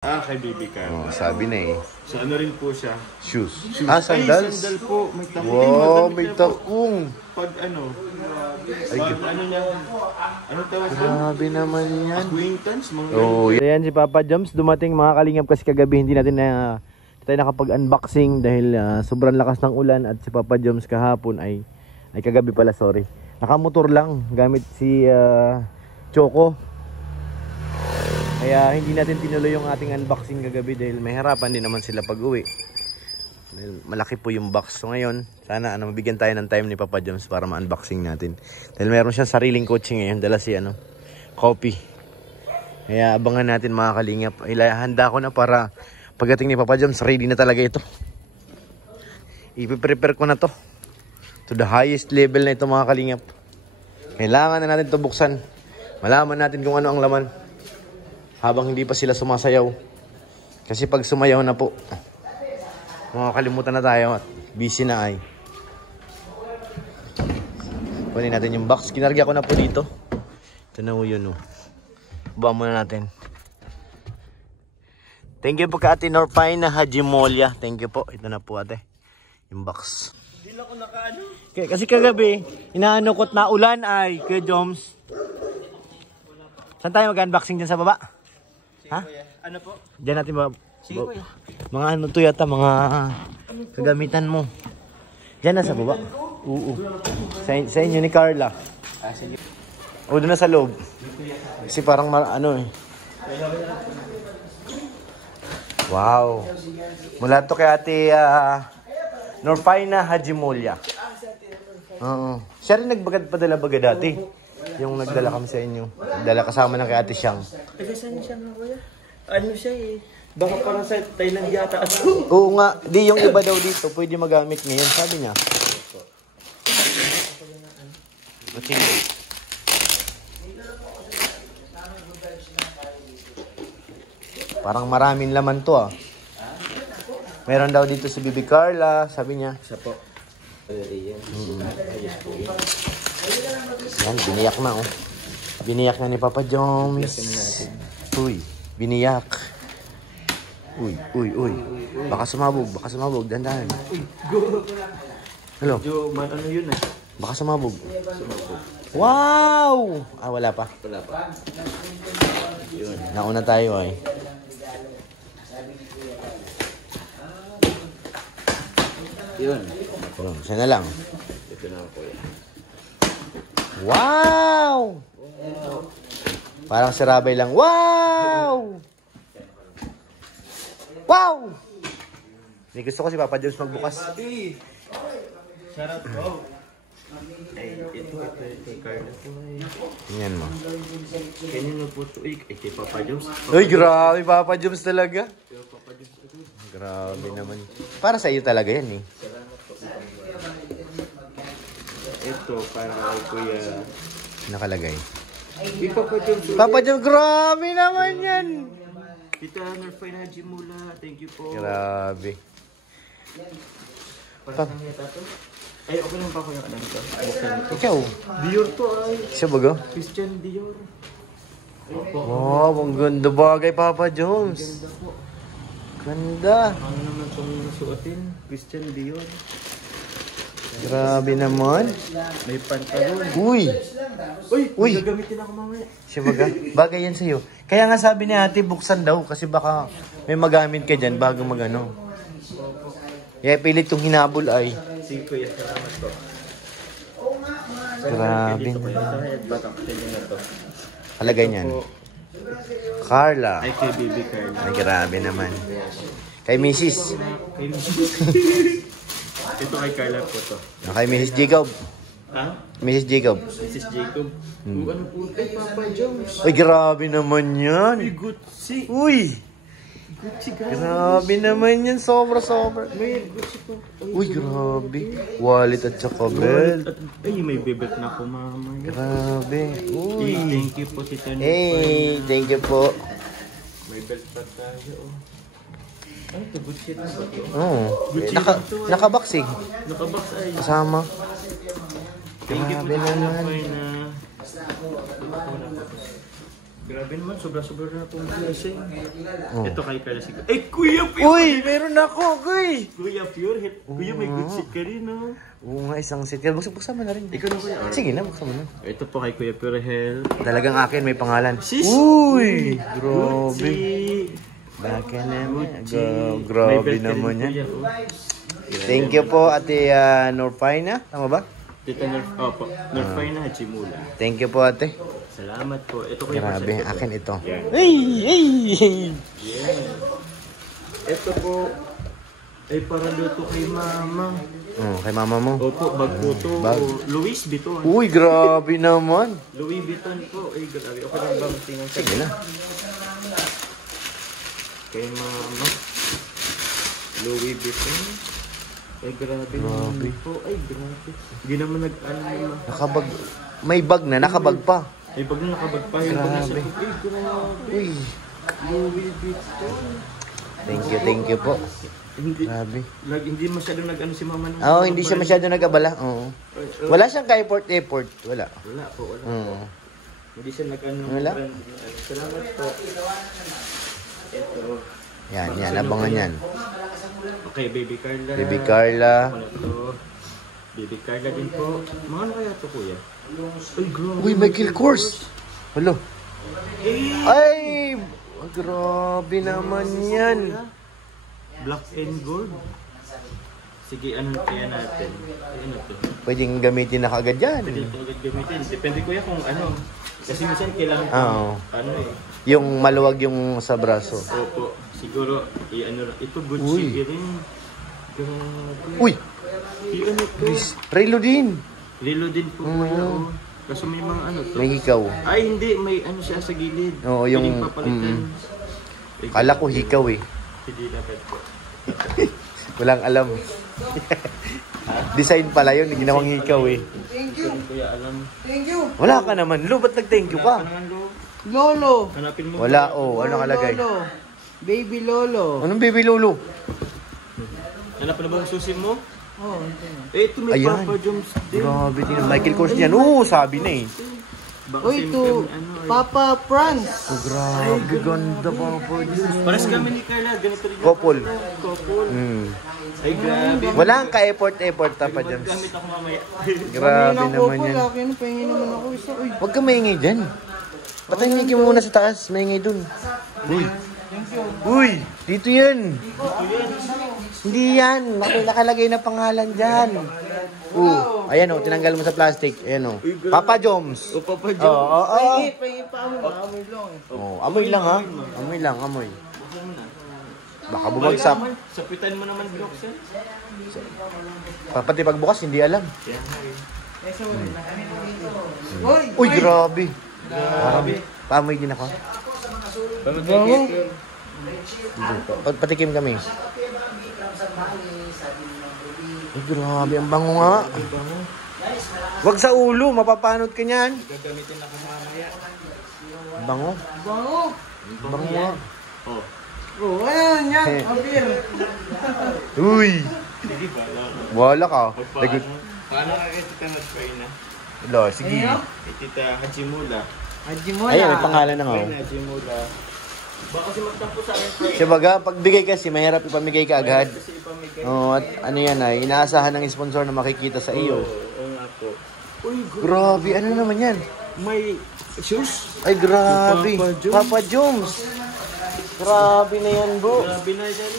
Kay Baby Carla. Oh, sabi na eh. So ano rin po siya? Shoes. Sandals? Sandals? Sandal po. May takong. Wow, may takong. Pag ano? Ay, ano niya? Ano tawag doon? grabe naman yan. Acquaintance? Mga Oh, yan si Papa Joms. Dumating mga kalingap kasi kagabi hindi natin tayo nakapag-unboxing dahil sobrang lakas ng ulan at si Papa Joms kahapon ay kagabi pala, sorry. Nakamotor lang gamit si Choco. Kaya hindi natin tinuloy yung ating unboxing kagabi dahil may harapan din naman sila pag-uwi. Dahil malaki po yung box. So ngayon, sana mabigyan tayo ng time ni Papa Joms para ma-unboxing natin. Dahil meron siyang sariling coaching ngayon, dala si coffee. Kaya abangan natin mga kalingap. Handa ko na para pagdating ni Papa Joms, ready na talaga ito. I-prepare ko na to. To the highest level na ito mga kalingap. Kailangan na natin ito buksan. Malaman natin kung ano ang laman. Habang hindi pa sila sumasayaw. Kasi pag sumayaw na po, makakalimutan na tayo at busy na ay. Kunin natin yung box. Kinarga ko na po dito. Ito na po yun. Baba muna natin. Thank you po ka Ate Norpaina Hajimolia. Thank you po. Ito na po ate. Yung box. Hindi lang ako nakaano. Kasi kagabi, inaano ko't na ulan ay kay Joms. Saan tayo mag-unboxing dyan sa baba? Ha? Ano po? Diyan natin Sige kuya. mga ano to yata, mga kagamitan mo. Diyan na sa baba. Oo. Sa inyo ni Carla. Sige. O doon na sa loob. Kasi parang Wow. Mula to kay Ate Norpaina Hajimolia. Oo. Siya rin padala-baga dati. Yung nagdala kami sa inyo. Nagdala kasama ng kay Ate Siyang. Saan siya nga kuya? Ano siya eh? Baka parang sa Thailand yata. Oo nga. Di yung iba daw dito pwede magamit ngayon. Sabi niya. Matindi. Parang maraming laman to Meron daw dito si Baby Carla. Sabi niya. Siya po. Yan, biniyak na Biniyak na ni Papa Joms. Uy, biniyak. Uy. Baka sumabog, dandan. Hello. Ano yun eh? Baka sumabog. Wow! Wala pa. Yun. Nauna tayo ay. Yun. Siya na lang. Ito na po yan. Wow! Parang si Rabay lang. Wow! Wow! May gusto ko si Papa Joms magbukas. Sarap po. Ay, ito kay Carla po eh. Tingnan mo. Kanino po ito eh? Kay Papa Joms. Uy, grabe Papa Joms talaga. Grabe naman. Para sa iyo talaga yan eh. Ito, para kay Kuya. Nakalagay. Kay Papa Joms. Papa Joms, grabe naman yan. Tita Norpaina Hajimolia, thank you po. Grabe. Para sa mga tato? Ay, okay lang pa ko yung alam ko. Ikaw. Dior to ay. Siya baga? Christian Dior. Wow, ang ganda bagay Papa Joms. Ganda po. Ganda. Ano naman itong nasuotin? Christian Dior. Grabe naman. May pantalon. Uy. Uy, gagamitin ako mamaya. Siya baga? Bagay yan sa'yo. Kaya nga sabi ni ate, buksan daw. Kasi baka may magamit ka dyan bago magano. Kaya pilit itong hinabol ay. Sige kuya, salamat po. Grabe Dito po naman. ito. Batang pili na to. Halagay niyan. Carla. Ay, kay Baby Carla. Ay, grabe naman. Kay Mrs. Kay ito kay Carla po to. Kay Mrs. Jacob. Ha? Mrs. Jacob. Mrs. Jacob. Ano po kay Papa Joms? Ay, grabe naman yan. Uy, Gucci. Uy. Gucci guys. Grabe naman yan. Sobra. May Gucci po. Uy, grabe. Wallet at saka belt. Ay, may bibelt na ako mamaya. Grabe. Uy. Thank you po, Tita Norpaina. Hey, thank you po. May belt pa tayo. Ay, ito Gucci na ba ito? Oo. Nakaboxing. Nakabox ay. Kasama. Thank you po, Grabe Tita naman. Norpaina. Grabe naman, sobra-sobra na pong blessing. Oh. Ito kay Carla siguro. Eh, Kuya Pure! Uy, meron ako, guy! Kuya Pure, Kuya may good seat ka rin, no? Oo nga, isang set. Buksan mo na rin. Ikaw na, Kuya. Sige na, buksan mo na. Ito po kay Kuya Pure Health. Talagang akin, may pangalan. Sis! Uy! Grabe. Gucci! Baka naman. Gucci. May Grabe belt ka rin, naman yan. Kuya, oh. Thank you po, Ate Norfina. Tama ba? Tita Opo, Norfina Hachimula. Thank you po, Ate. Salamat po. Ito Kuya Grabe, Marcel. akin ito. Yan. Ay! Ay! Yan. Ito po ay para luto kay Mama. Oh, kay mama mo. Opo, bag po to. Bag. Louis Vuitton. Uy, grabe naman. Louis Vuitton po. Ay, grabe. Okay lang ba? Tingnan sa Sige na. kay Mama. Louis Vuitton. Ay, grabe naman po. Ay, grabe. Hindi naman nag-ano. Nakabag. May bag na, nakabag pa. Ay, pag na nakabag pa yung pag nasa... Grabe. Ay, grabe. Uy. Louis Vuitton. Thank you po. Hindi, Grabe. hindi masyadong nag-ano si Mama. ng- Oo, hindi siya masyado nag-abala. Oo. Wala siyang ka-effort. Wala. Wala po, wala. Oo. Hindi siya nag-ano. Wala. Salamat po. Ito. Yan, abangan yan. Okay, Baby Carla. Baby Carla. Ano to? Baby Carla din po. Mga ano kaya to, Kuya? Ay, grabe. Uy, Michael Kors. Hello. Eh, Ay! Grabe naman yan. Black and gold. Sige, ano kaya natin? Ano to? Pwedeng gamitin na kagad yan. Pwede ito agad gamitin. Depende, Kuya, kung ano. Kasi minsan kailangan Oo. ano eh. Yung maluwag yung sa braso. Opo. Siguro, ano, ito good Uy. sige rin. Grabe. Uy! Ano to? Relo din. Lilo din po, Kuya. Oh. Kaso may mga ano to. May hikaw. Ay, hindi. May ano siya sa gilid. Oo, yung- Pwedeng papalitan. Ay, Kala ko hikaw eh. Hindi dapat po. Walang alam. Design pala yun, ginawang hikaw eh. Hindi ko Kuya alam. Wala ka naman, Lo, ba't nag-thank you ka? Ano nga, Lo? Lolo. Hanapin mo. Wala, oh, ano kalagay? Lolo. Baby Lolo. Anong baby lolo? Hanapin na ba ang susi mo? Oh, ito. Eh, ito may Ayan. Papa Jones din. Grabe din. Michael Kors niyan. Oo, sabi na eh. Baka Uy, same to ano, eh. Papa Franz. Oh, grabe, ganda pa po. Pares kami ni Carla. Ganito rin. Couple. Couple. Hmm. Ay, grabe. Wala kang ka-effort, Tapa Jams. Gamit ako mamaya. Grabe Pangin naman ako yan. po, laki na pahingin naman ako isa. Uy, Huwag ka maingay dyan. Patahimik mo muna sa taas, maingay dun. Uy. Uy, dito yan. Hindi yan. Nakalagay na pangalan dyan. Ayan o, tinanggal mo sa plastic. Ayan o. Papa Joms. O, Papa Jones. Oo, oo. pahingin pa amoy, maamoy lang eh. Oh, amoy lang ha. Amoy lang, amoy. Baka bumagsak. Sapitan mo naman, Blocksen. Pati pagbukas, hindi alam. Kaya nga eh. Uy, Uy, grabe. Parang paamoy din ako. Patikim kami. Ay, grabe. Ang bango nga. Wag sa ulo. Mapapanot ka niyan. Gagamitin ako mamaya. Ang bango. bango. Ang bango nga. Oh. Oh, ayan, yan. Abir. Uy. Sige ba? Wala ka. Paano? Paano ka kay Tita Matsuena? Hello, sige. Kay Tita Hachimula. Haji mo Ayan, may na. pangalan na nga. Kay Hachimula. Baka kasi magtampo sa akin. Siya baga, pagbigay kasi, mahirap ipamigay ka agad. Kasi ipamigay. Oh, at ano yan ay, inaasahan ng sponsor na makikita sa iyo. Oo nga po. Uy, Grabe, ano naman yan? may shoes? Ay, grabe. Papa Jones. Papa Jones. Grabe na yan, bro. Grabe na yan.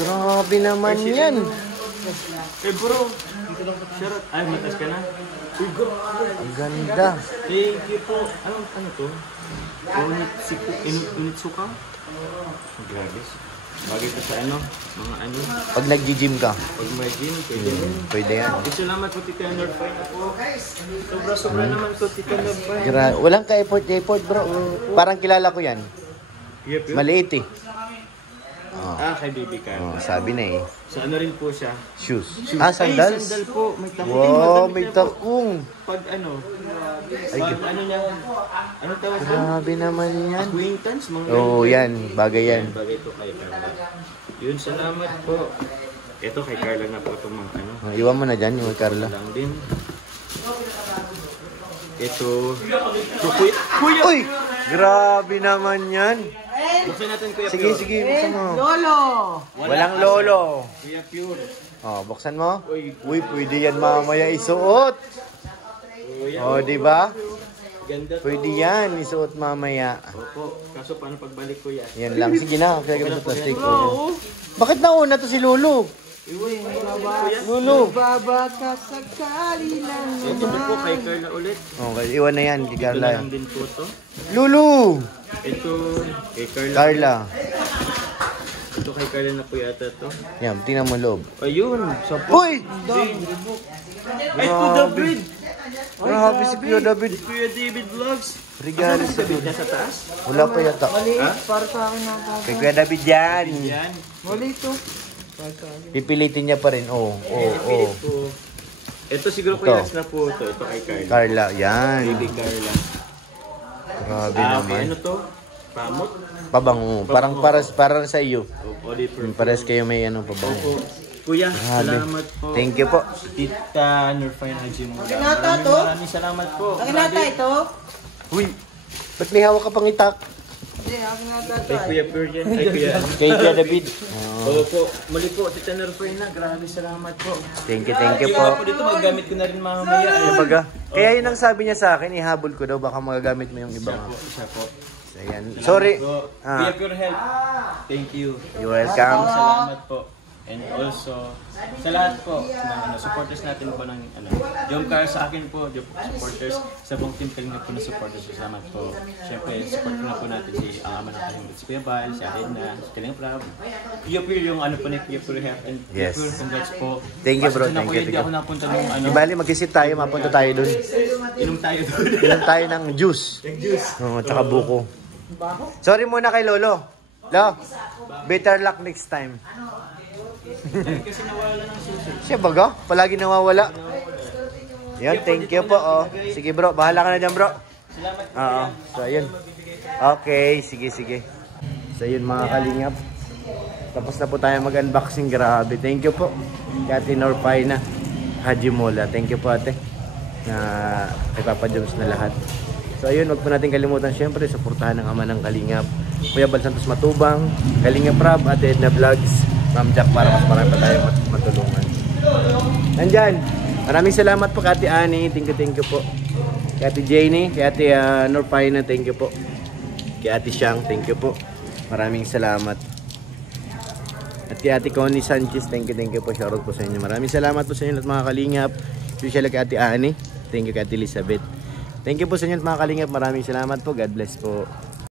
Grabe naman yan. Eh bro, shoutout. Ay, matas ka na. Uy, bro. Ang ganda. Thank you po. Ano to? Unitsuka? Grabe. Bagay to sa ano? Mga ano? Pag nag-gym ka, Pag may gym, pwede rin. pwede yan. Salamat po, Tita Norfine na po. Sobra-sobra naman to, Tita Norfine. Walang ka-effort, bro. Parang kilala ko yan. Yep, yep. Maliit eh. Kay Baby Carla. Oh, sabi na eh. Sa ano rin po siya? Shoes. Ay, Sandals. sandal po. May takong. Wow, may takong. Pag ano? Ay, Pag ano niya? Ano tawag doon? Grabe naman yan. Acquaintance? Mga Oo, yan. Bagay yan. Bagay to kay Carla. Yun, salamat po. Ito kay Carla na po itong mga ano. Iwan mo na dyan, yung Carla. Lang din. Ito. Kuya! Uy! Grabe naman yan. Buksan natin Kuya Sige, Pure. sige, buksan mo. Lolo! Walang lolo. Kuya Pure. Oh, buksan mo. Uy, Uy, pwede yan mamaya isuot. kuya. Oh, di ba? Ganda to. Pwede yan isuot mamaya. Opo. Kaso paano pagbalik Kuya? Yan lang. Sige na, kaya sa plastic ko. Bakit nauna to si Lolo? Kuya. Lolo. Baba ka sakali lang Ito po kay Carla ulit. Okay, iwan na yan kay Ito Carla. na lang din po to. Lolo! Ito kay Carla. Carla. Ito kay Carla na po yata to. Yan, tingnan mo loob. Ayun. Sampo. Uy! Ay, to David. Grabe si Kuya David. Kuya David Vlogs. Regalo sa David na sa taas. Wala pa yata. Maliit para sa akin na baba. Kay Kuya David yan. Yan. Maliit to. Para sa akin. Pipilitin niya pa rin. Oh, oh, oh. Ito. Ito siguro Ito. Kuya last na po ito. Ito kay Carla. Carla, yan. Baby Carla. Grabe Okay, naman. ano to? Pamot? Pabango. Parang para sa iyo. O, Oliver. Pares kayo may ano pabango. Kuya, Grabe. salamat po. Thank you po. Tita Nurfine Hajim. Nakinata to? Maraming salamat po. Nakinata ito? Uy, ba't may hawak ka pang itak? Hindi, nakinata to. Kay Kuya Pure yan. Ay, Kuya. Kay Kuya David. Oo po. Muli po, Tita Nurfine na. Grabe salamat po. Thank you po. Po dito, magagamit ko na rin mamaya. Ano baga? Kaya yun ang sabi niya sa akin, ihabol ko daw, baka magagamit mo yung iba nga. Siya po. So, ayan. Sorry. Po. Ah. Kuya Pure Help. Thank you. You're welcome. Salamat po. And also, sa lahat po ng supporters natin po ng Jomcar, sa akin po, supporters, sa buong team Kalinga po na supporters, salamat po. Siyempre, support na po natin si ang ama ng Kalinga, si Kuya Bal, si Aina, si Kalinga Prab. Kuya Pure yung ano po ni Kuya Pure Health, and Kuya Yes. Pure, congrats po. Thank you, bro. Pasensya na Thank po, you, Hindi thank you. ako napunta ng ano, Di bali, mag-isip tayo, mapunta tayo dun. inom tayo doon. Inom tayo ng juice. Oo, tsaka buko. Sorry muna kay Lolo. Lo, better luck next time. Kasi nawala ng susi. Siya baga? Palagi nawawala. Yan, thank you po. Oh. Sige bro, bahala ka na dyan bro. Salamat po. Oo, so ayun. Okay, sige. So yun mga kalingap. Tapos na po tayo mag-unboxing. Grabe, thank you po. Kay Ate Norfine Hajimola. Thank you po ate. Na kay Papa Jones na lahat. So ayun, wag po natin kalimutan syempre suportahan ng ama ng Kalingap, Kuya Bal Santos Matubang, Kalingap Rab, Ate Edna Vlogs, Ma'am Jack, para mas marami pa tayo matulungan. Nandyan, maraming salamat po kay Ate Ani, thank you po. Kay Ate Janie, kay Ate Norfine, thank you po. Kay Ate Siang, thank you po. Maraming salamat. At kay Ate Connie Sanchez, thank you po. Shoutout po sa inyo. Maraming salamat po sa inyo at mga Kalingap. Especially kay Ate Ani, thank you kay Ate Elizabeth. Thank you po sa inyo at mga Kalingap. Maraming salamat po. God bless po.